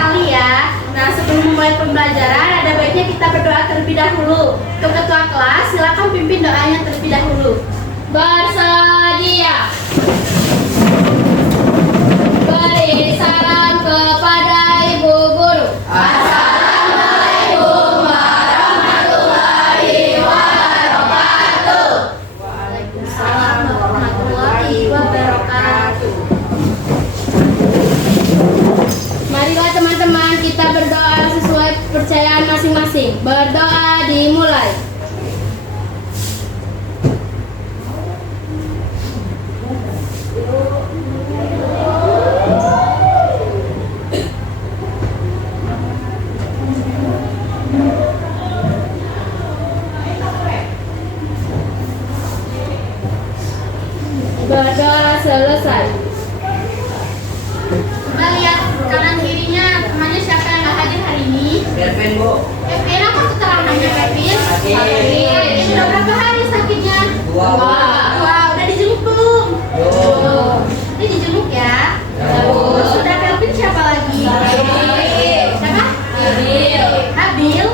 sekali ya. Nah, sebelum memulai pembelajaran, ada baiknya kita berdoa terlebih dahulu. Untuk ketua kelas, silakan pimpin doanya terlebih dahulu. Bersedia. Beri salam kepada Ibu Guru. Assalamualaikum warahmatullahi wabarakatuh. Waalaikumsalam warahmatullahi wabarakatuh. Marilah teman-teman kita berdoa sesuai kepercayaan masing-masing. Berdoa dimulai. Berdoa selesai. Coba lihat kanan kirinya, temannya siapa yang nggak hadir hari ini? Kevin, Bu. Kevin, apa keterangannya Kevin? Sakit. Sudah berapa hari sakitnya? Dua. Wah, udah dijenguk belum? Belum. Ini dijenguk ya? Belum. Sudah Kevin siapa lagi? Habil. Siapa? Habil. Habil.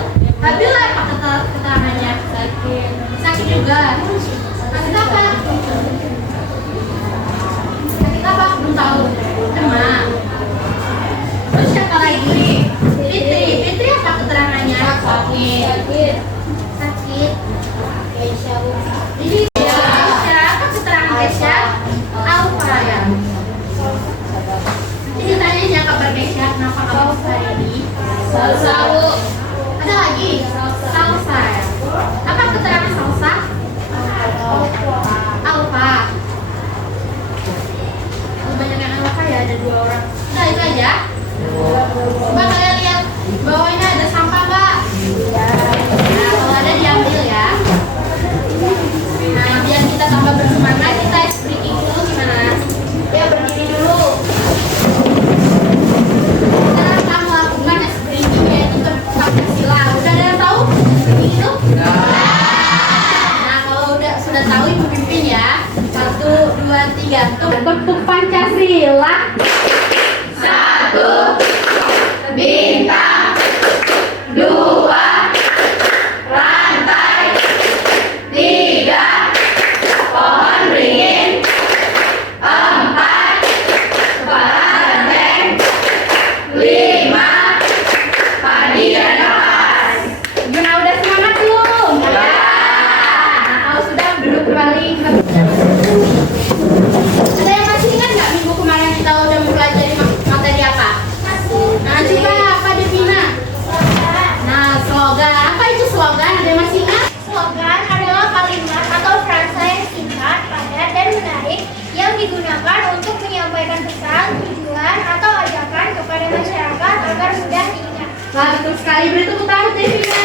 Habil apa keterangannya? Sakit. Sakit juga. Sakit apa? Sakit apa? Belum tahu. Demam. Terus siapa lagi? Fitri. Fitri apa keterangannya? Sakit. Sakit. Ini Kesha, apa keterangan Kesha? Alfa ya. Ini tanya kabar Kesha, kenapa kamu hari ini? Sawu. Ada lagi? Salsa ya. Apa keterangan salsa? Alfa. Banyak yang alfa ya, ada 2 orang. Udah itu aja. Coba kalian lihat bawahnya ada sampah nggak? Nah, kalau ada diambil ya. Nah, biar kita tambah bersemangat, kita ice breaking dulu gimana? Ya, berdiri dulu. Kita akan melakukan ice breaking yaitu Pancasila. Udah ada yang tahu? Itu? Nah, kalau sudah tahu ibu pimpin ya. 1, 2, 3. Tuh, bentuk Pancasila. 1. Bintang. 2. Rantai. 3. Pohon beringin. 4. Kepala benteng. 5. Padi dan kapas. Gimana, udah semangat belum? Nah, kalau sudah duduk kembali. Ada yang masih ingat nggak minggu kemarin kita udah mempelajari materi apa? Nah, coba apa Devina? Nah, slogan. Apa itu slogan? Ada yang masih ingat? Slogan adalah kalimat atau frasa yang singkat, padat, dan menarik yang digunakan untuk menyampaikan pesan, tujuan, atau ajakan kepada masyarakat agar mudah diingat. Wah, betul sekali. Beri tepuk tangan Devina.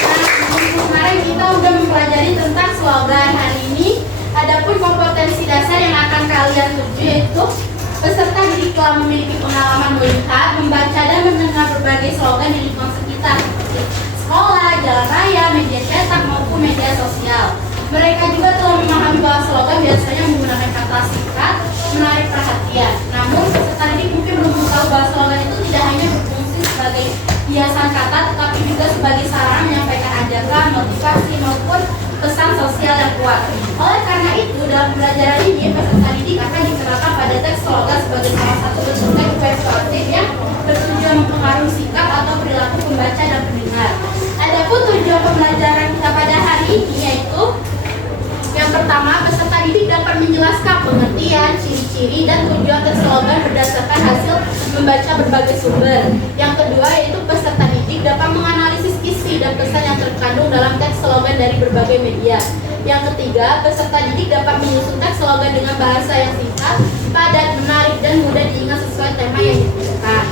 Nah, minggu kemarin kita udah mempelajari tentang slogan. Hari ini adapun kompetensi dasar yang akan kalian tuju yaitu peserta didik telah memiliki pengalaman melihat, membaca, dan mendengar berbagai slogan di lingkungan sekitar seperti sekolah, jalan raya, media cetak, maupun media sosial. Mereka juga telah memahami bahwa slogan biasanya menggunakan kata singkat, menarik perhatian. Namun, peserta didik mungkin belum tahu bahwa slogan itu tidak hanya berfungsi sebagai hiasan kata, tetapi juga sebagai sarana menyampaikan ajakan, motivasi, maupun pesan sosial yang kuat. Oleh karena itu, dalam pembelajaran ini, peserta didik akan dikenalkan pada teks slogan sebagai salah satu bentuk teks persuasif yang bertujuan mempengaruhi sikap atau perilaku pembaca dan pendengar. Adapun tujuan pembelajaran kita pada hari ini yaitu yang pertama, peserta didik dapat menjelaskan pengertian, ciri-ciri, dan tujuan teks slogan berdasarkan hasil membaca berbagai sumber. Yang kedua, yaitu peserta didik dapat menganalisis isi dan pesan yang terkandung dalam teks slogan dari berbagai media. Yang ketiga, peserta didik dapat menyusun teks slogan dengan bahasa yang singkat, padat, menarik, dan mudah diingat sesuai tema yang digunakan.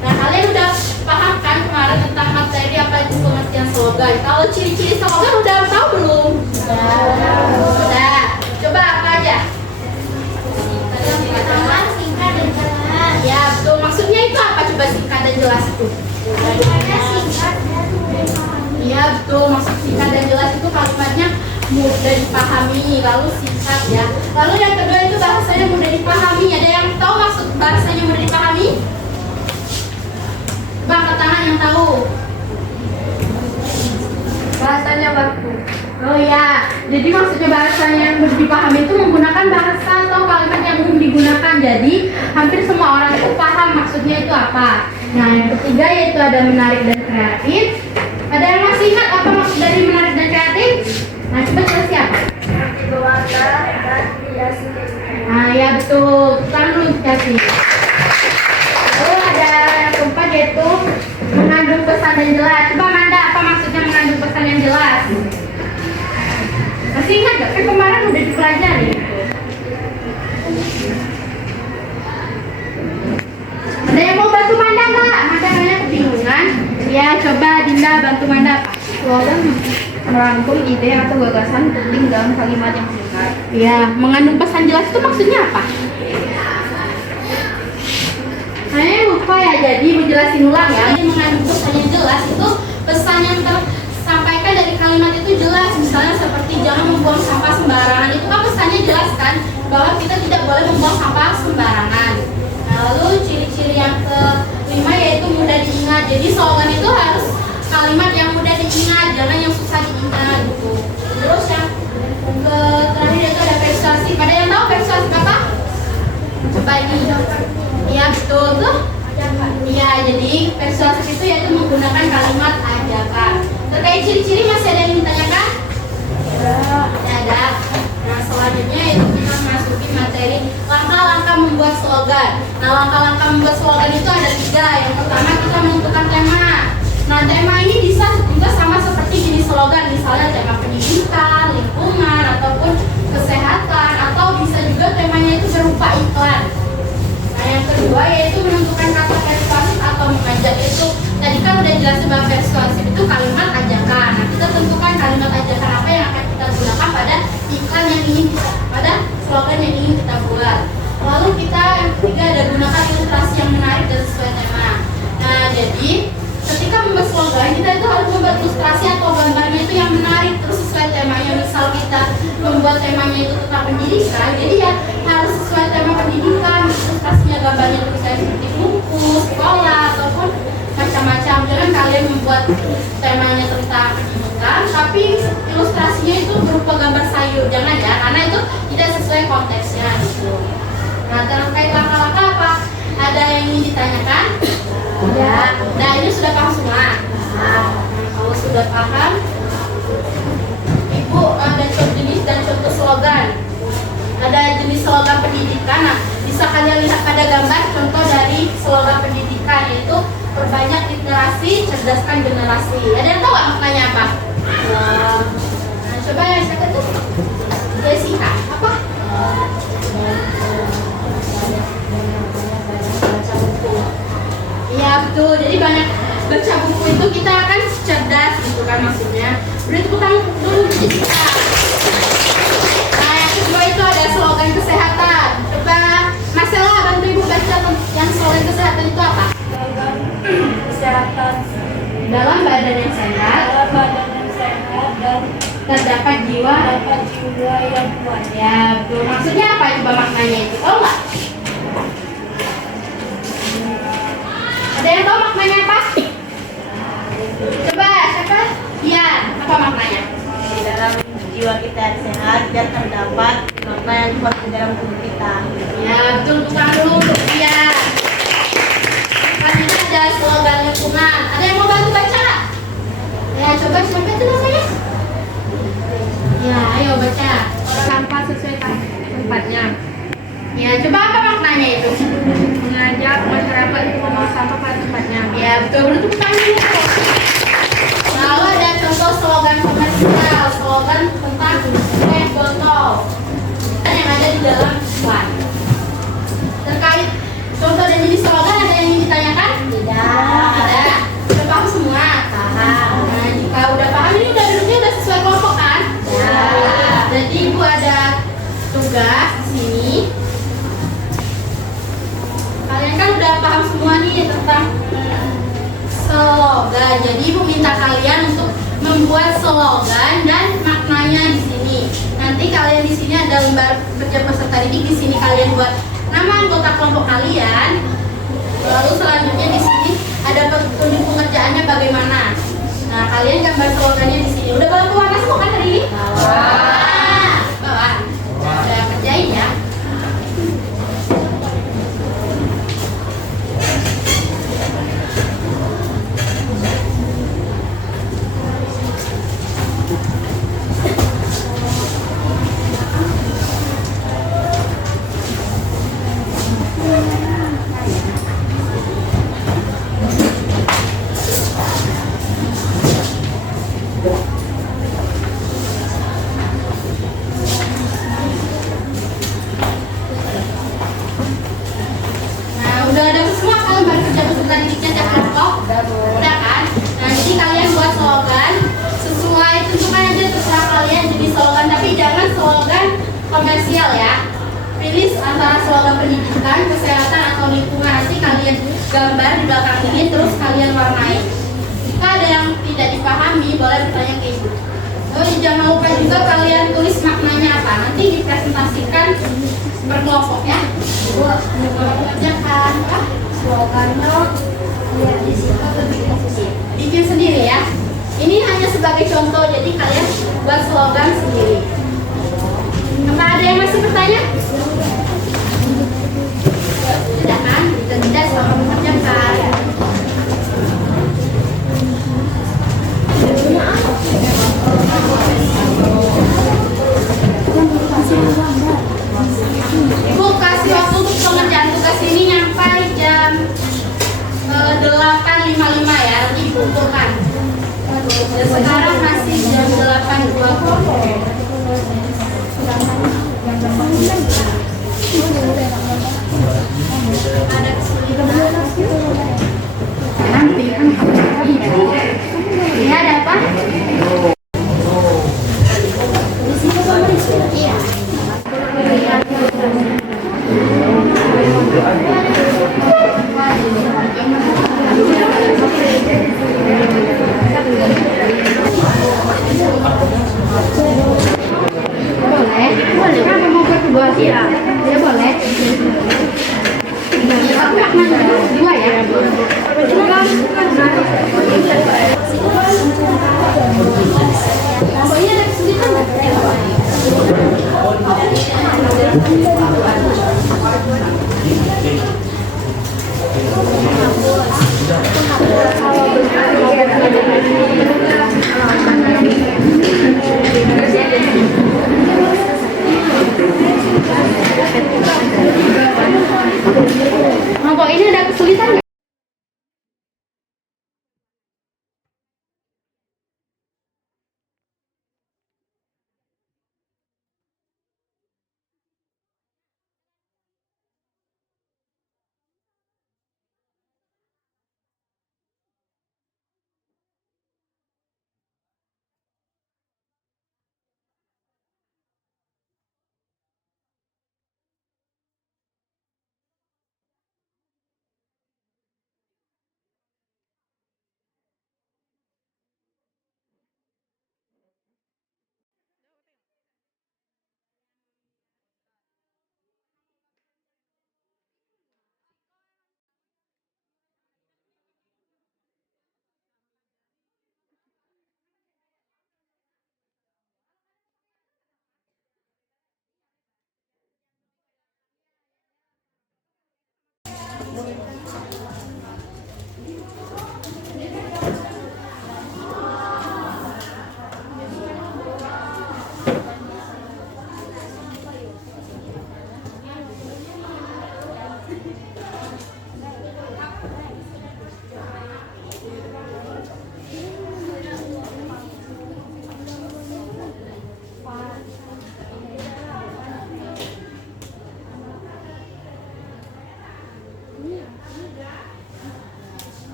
Nah, kalian udah paham kan kemarin tentang materi apa itu pengertian slogan? Kalau ciri-ciri slogan udah tahu belum? Udah. Coba apa aja? Yang pertama, singkat dan jelas. Ya, betul. Maksudnya itu apa? Coba singkat dan jelas itu. Kalimatnya singkat dan mudah dipahami. Iya, betul. Maksud singkat dan jelas itu kalimatnya mudah dipahami, lalu singkat ya. Lalu yang kedua itu bahasanya mudah dipahami. Ada yang tahu maksud bahasanya mudah dipahami? Jadi maksudnya bahasa yang dipahami itu menggunakan bahasa atau kalimat yang umum digunakan. Jadi hampir semua orang itu paham maksudnya itu apa. Nah, yang ketiga yaitu ada menarik dan kreatif. Ada yang masih ingat apa maksud dari menarik dan kreatif? Nah, coba siapa? Nah, ya betul. Tangan dulu kasih. Lalu ada yang keempat yaitu mengandung pesan yang jelas. Coba Manda, apa maksudnya mengandung pesan yang jelas? Masih ingat gak? Kan kemarin udah dipelajari. Ada yang mau bantu Manda nggak? Manda kayaknya kebingungan. Ya, coba Dinda bantu Manda. Slogan merangkum ide atau gagasan penting dalam kalimat yang singkat. Ya, mengandung pesan jelas itu maksudnya apa? Saya lupa ya, jadi menjelasin ulang ya. Jadi mengandung pesan yang jelas itu pesan yang tersampaikan dari kalimat itu jelas. Misalnya seperti jangan membuang sampah sembarangan. Itu kan pesannya jelas kan, bahwa kita tidak boleh membuang sampah sembarangan. Nah, lalu ciri-ciri yang kelima yaitu mudah diingat. Jadi slogan itu harus kalimat yang mudah diingat, jangan yang susah diingat gitu. Terus yang terakhir itu ada persuasif. Ada yang tahu persuasif apa? Coba ini. Iya betul tuh. Iya, jadi persuasif itu yaitu menggunakan kalimat ajakan. Terkait ciri-ciri masih ada yang ditanyakan? Ada. Nah, selanjutnya itu kita masuki materi langkah-langkah membuat slogan. Nah, langkah-langkah membuat slogan itu ada 3. Yang pertama kita menentukan tema. Nah, tema ini bisa juga sama seperti jenis slogan, misalnya tema pendidikan, lingkungan, ataupun kesehatan, atau bisa juga temanya itu berupa iklan. Nah, yang kedua yaitu menentukan kata persuasif atau mengajak. Itu tadi kan udah jelas bahwa persuasif itu kalimat ajakan. Nah, kita tentukan kalimat ajakan apa yang akan kita gunakan pada iklan yang ingin kita, pada slogan yang ingin kita buat. Lalu kita yang ketiga ada gunakan ilustrasi yang menarik dan sesuai tema. Nah, jadi ketika membuat slogan kita itu harus membuat ilustrasi atau gambarnya itu yang menarik terus sesuai temanya. Misal kita membuat temanya itu tentang pendidikan, jadi ya harus sesuai tema pendidikan. Ilustrasinya gambarnya itu bisa seperti buku, sekolah ataupun macam-macam. Jangan kalian membuat temanya tentang pendidikan tapi ilustrasinya itu berupa gambar sayur, jangan ya, karena itu tidak sesuai konteksnya gitu. Nah, terkait langkah-langkah apa? Ada yang ingin ditanyakan? Ya, nah ini sudah paham semua. Nah, kalau sudah paham, Ibu ada jenis dan contoh slogan. Ada jenis slogan pendidikan. Nah, bisa kalian lihat pada gambar contoh dari slogan pendidikan, yaitu perbanyak literasi, cerdaskan generasi. Ada yang tahu maknanya apa? Nah, coba ya siapa tuh? Jessica, apa? Iya betul, jadi banyak baca buku itu kita akan cerdas gitu kan maksudnya. Beri tepuk tangan dulu Jessica. Nah, yang kedua itu ada slogan kesehatan. Coba Marcella bantu Ibu baca yang slogan kesehatan itu apa? Kesehatan Dalam badan yang sehat dan terdapat jiwa yang kuat. Ya betul, maksudnya apa coba maknanya itu? Tahu nggak? Ada yang tahu maknanya apa? Coba siapa? Iya, apa maknanya? Di dalam jiwa kita yang sehat dan terdapat makna yang kuat di dalam tubuh kita. Ya betul, bukan dulu iya. Selanjutnya ada slogan lingkungan. Ada yang mau bantu baca? Ya coba siapa itu namanya? Ya ayo baca. Sampah sesuai tempatnya. Ya coba apa maknanya itu? Mengajak masyarakat untuk membuang sampah pada tempatnya. Ya betul, tepuk tangan dulu. Lalu ada contoh slogan komersial, slogan tentang teh botol yang ada di dalam iklan. Terkait contoh dan jenis slogan ada yang ingin ditanyakan? Tidak. Ada. Sudah paham semua? Paham. Nah, jika udah paham ini udah duduknya udah sesuai kelompok kan? Ya. Jadi Ibu ada tugas di sini. Kalian kan udah paham semua nih tentang slogan. Jadi Ibu minta kalian untuk membuat slogan dan maknanya di sini. Nanti kalian di sini ada lembar kerja peserta didik, di sini kalian buat nama anggota kelompok kalian. Lalu selanjutnya di sini ada petunjuk pengerjaannya bagaimana. Nah, kalian gambar slogannya di sini. Udah bawa warna semua kan hari ini? slogan pendidikan, kesehatan atau lingkungan. Nanti kalian gambar di belakang ini, terus kalian warnai. Jika ada yang tidak dipahami, boleh bertanya ke ibu. Oh, jangan lupa juga kalian tulis maknanya apa. Nanti dipresentasikan berkelompok ya. Mengerjakan apa? Slogannya lihat di situ bikin sendiri ya. Ini hanya sebagai contoh, jadi kalian buat slogan sendiri. Apa ada yang masih bertanya? Tidak kan? Tidak, selamat mengerjakan. Ibu kasih waktu untuk pengerjaan tugas ini sampai jam 8.55 ya, nanti dikumpulkan. Dan sekarang masih jam 8.20. Ada kesulitan? Nanti kan ya ada apa? Iya. Boleh kan mau berdua sih ya? Ya boleh. Dua ya. Pokoknya ada kesulitan Kelompok ini ada kesulitan nggak?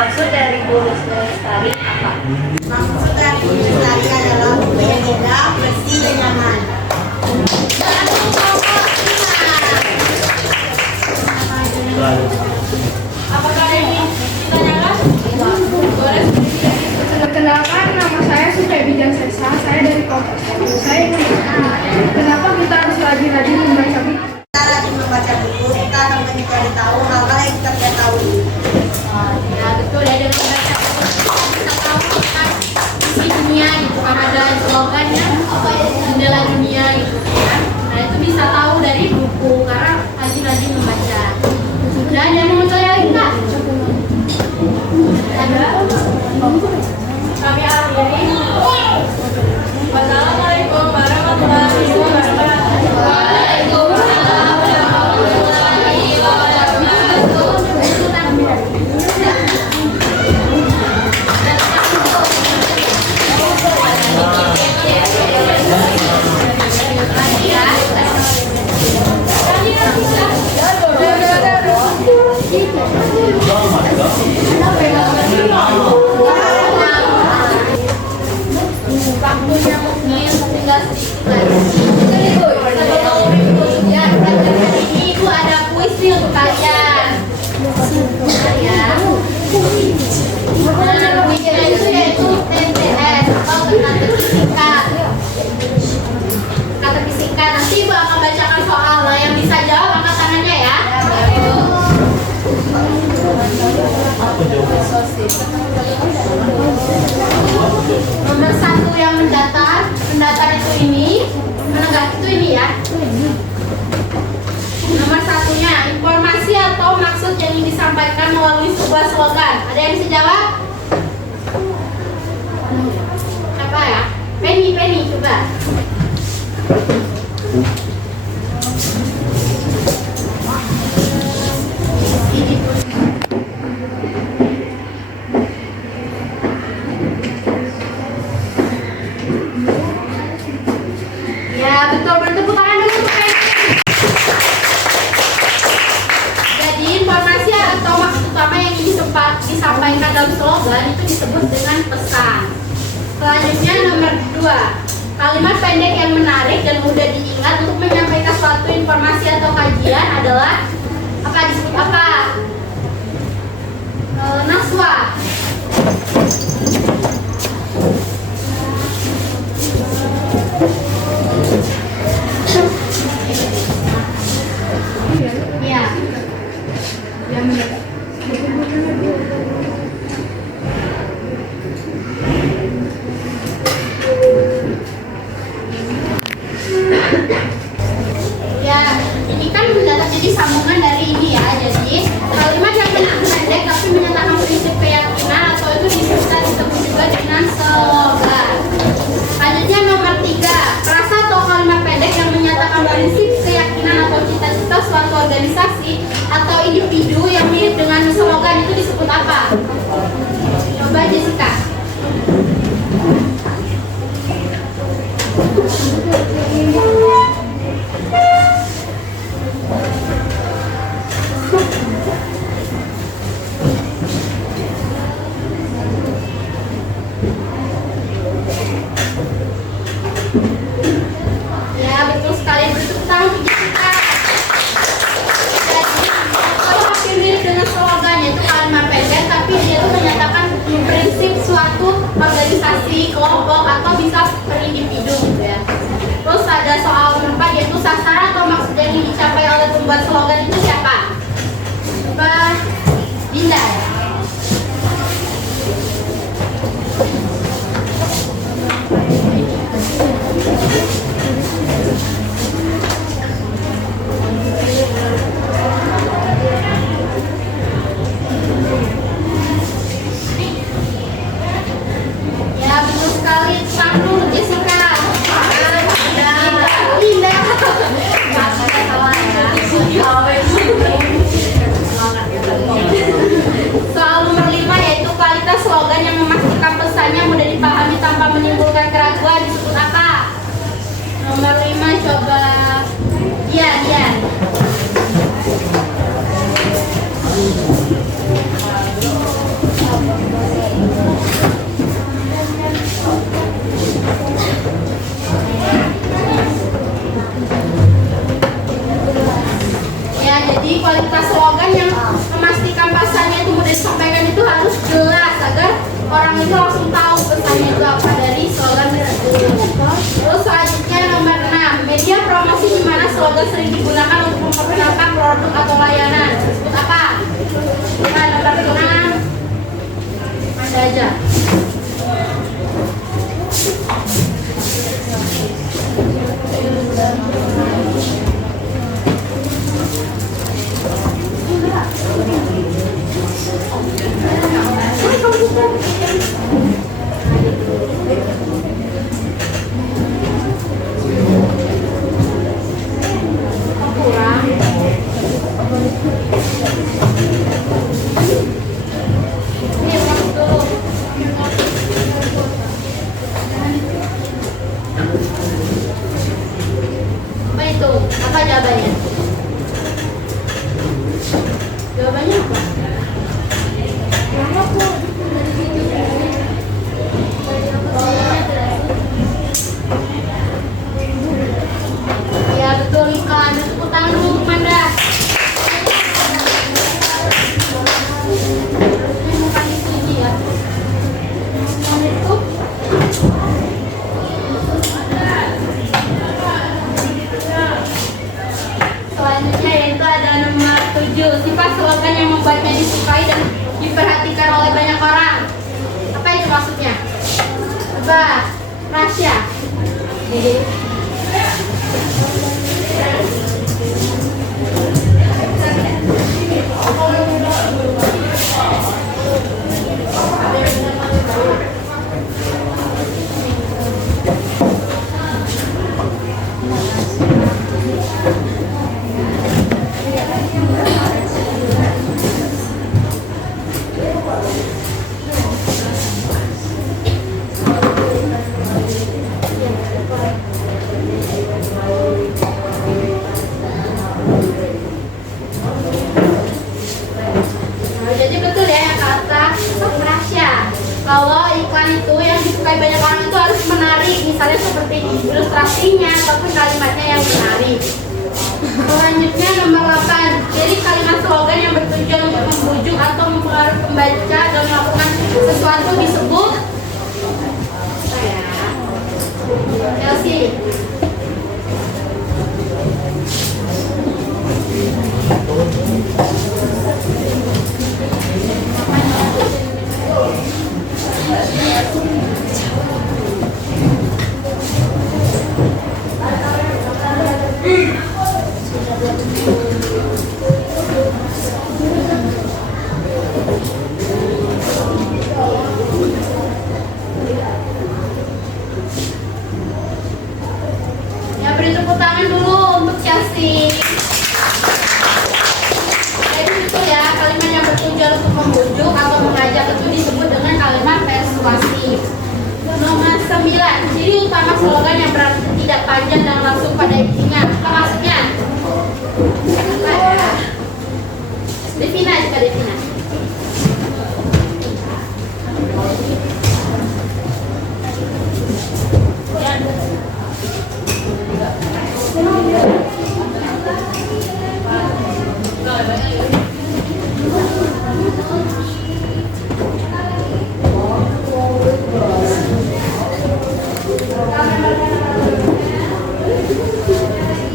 Maksud dari Bu Lestari apa? Maksud dari Bu Lestari adalah buku yang indah, bersih, dan nyaman. Apakah ada yang ingin ditanyakan? Boleh. Perkenalkan, nama saya Suhebi Sesa. Saya dari kelompok 1. Saya ingin bertanya, kenapa kita harus rajin-rajin membaca buku? Kita rajin membaca buku, kita akan mencari tahu hal-hal yang kita tidak tahu. Ya betul ya, dengan membaca buku kita bisa tahu tentang isi dunia gitu kan, ada slogannya apa ya, jendela dunia gitu kan. Nah itu bisa tahu dari buku karena rajin-rajin membaca. Dan yang mau saya lagi Kak? Ada? Kami akhiri. Wassalamualaikum warahmatullahi wabarakatuh. Waalaikumsalam warahmatullahi Waktunya mungkin tinggal sedikit lagi. Ya, pelajaran hari ini Ibu ada kuis nih untuk kalian. Ya. Nah, kuisnya itu yaitu TTS atau teka-teki singkat. Teka-teki singkat. Nanti Ibu akan bacakan soal. Nah, yang bisa jawab angkat tangannya ya. Nomor 1 yang mendatar itu ini, menenggak itu ini ya. Nomor 1-nya, informasi atau maksud yang ingin disampaikan melalui sebuah slogan. Ada yang bisa jawab? Apa ya? Penny coba. Ya betul, bertepuk tangan dulu untuk Penny. Jadi informasi atau maksud utama yang ingin disampaikan dalam slogan itu disebut dengan pesan. Selanjutnya nomor 2, kalimat pendek yang menarik dan mudah diingat untuk menyampaikan suatu informasi atau kajian adalah apa, disebut apa? Naswa. Ya. Ya, ini kan mendatar jadi sambungan dari ini ya. Jadi kalimat yang pendek tapi menyatakan prinsip keyakinan atau itu disebut juga dengan slogan. Selanjutnya nomor 3, frasa atau kalimat pendek yang menyatakan prinsip keyakinan atau cita-cita suatu organisasi atau individu yang mirip dengan slogan itu disebut apa? Coba Jessica. Ya betul sekali, bertepuk tangan untuk Jessica. Jadi kalau hampir mirip dengan slogannya itu kalimat pendek tapi dia itu menyatakan prinsip suatu organisasi, kelompok atau bisa per individu gitu ya. Terus ada soal nomor 4 yaitu sasaran atau maksud yang ingin dicapai oleh pembuat slogan itu siapa? Coba Dinda ya. Ya betul sekali, tangan dulu Jessica. Dinda. Nggak salah ya. Soal nomor 5 yaitu kualitas slogan yang memastikan pesannya mudah dipahami tanpa menimbulkan keraguan disebut apa? Nomor 5 coba produk atau layanan disebut apa? Bukan nomor 6. Ada aja. Apa itu? Apa jawabannya? Jawabannya apa? Ya betul ikan. Tepuk tangan dulu untuk Manda. Ini bukan isuji ya. Itu. Selanjutnya yaitu ada nomor 7. Sifat slogan yang membuatnya disukai dan diperhatikan oleh banyak orang. Apa itu maksudnya? Apa? Rahasia. Nah, jadi betul ya yang kata Rasya. Kalau iklan itu yang disukai banyak orang itu harus menarik, misalnya seperti ilustrasinya ataupun kalimatnya yang menarik. Selanjutnya nomor 8. Jadi kalimat slogan yang bertujuan untuk membujuk atau mempengaruhi pembaca dan melakukan sesuatu disebut apa ya? Chelsea. Ya, beri tepuk tangan dulu untuk Chelsea. Jadi itu ya, kalimat yang bertujuan untuk membujuk atau mengajak itu disebut dengan kalimat persuasif. Nomor 9. Ciri utama slogan yang berarti tidak panjang dan langsung pada intinya. Apa maksudnya? Apa ya? Devina, coba Devina.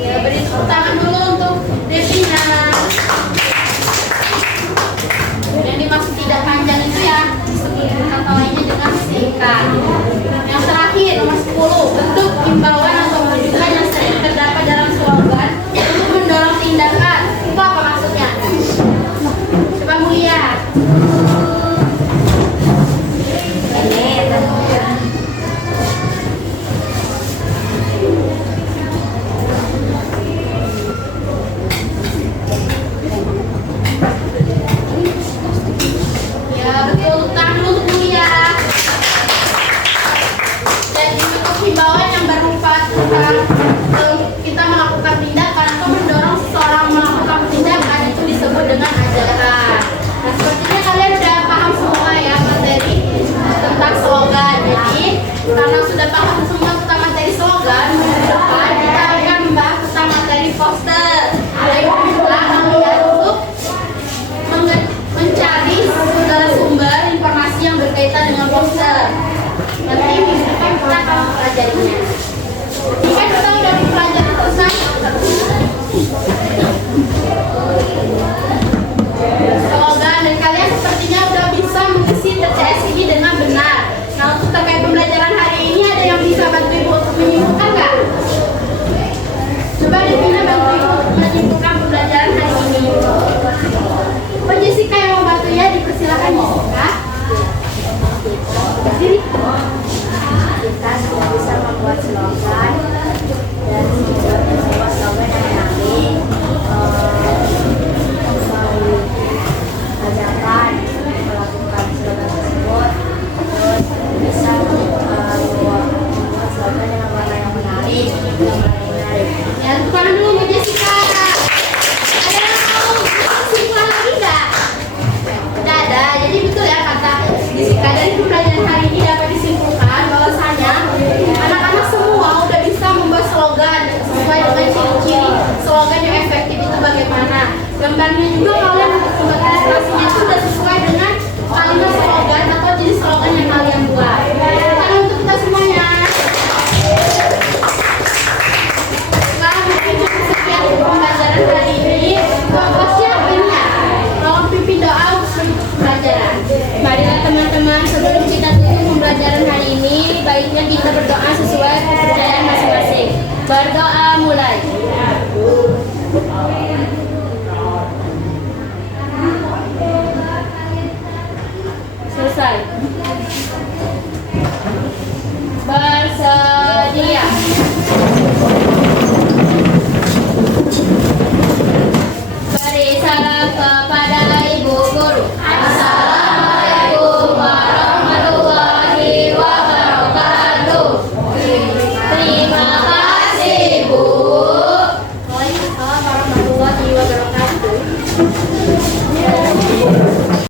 Ya, beri tepuk tangan dulu untuk Devina. Ya, bukan dulu Bu Jessica. Ada yang mau kesimpulan lagi nggak? Udah ada. Jadi betul ya kata Jessica, dari pembelajaran hari ini dapat disimpulkan bahwasanya anak-anak semua udah bisa membuat slogan sesuai dengan ciri-ciri slogan yang efektif itu bagaimana. Gambarnya juga kalian untuk membuat ilustrasinya itu sudah sesuai dengan kalimat slogan atau jenis slogan yang kalian buat. Karena untuk kita semuanya. Nah, mungkin cukup sekian pembelajaran hari ini. Bapak siapinnya? Tolong pimpin doa untuk pembelajaran. Marilah teman-teman, sebelum kita tutup pembelajaran hari ini, baiknya kita berdoa sesuai kepercayaan masing-masing. Berdoa mulai.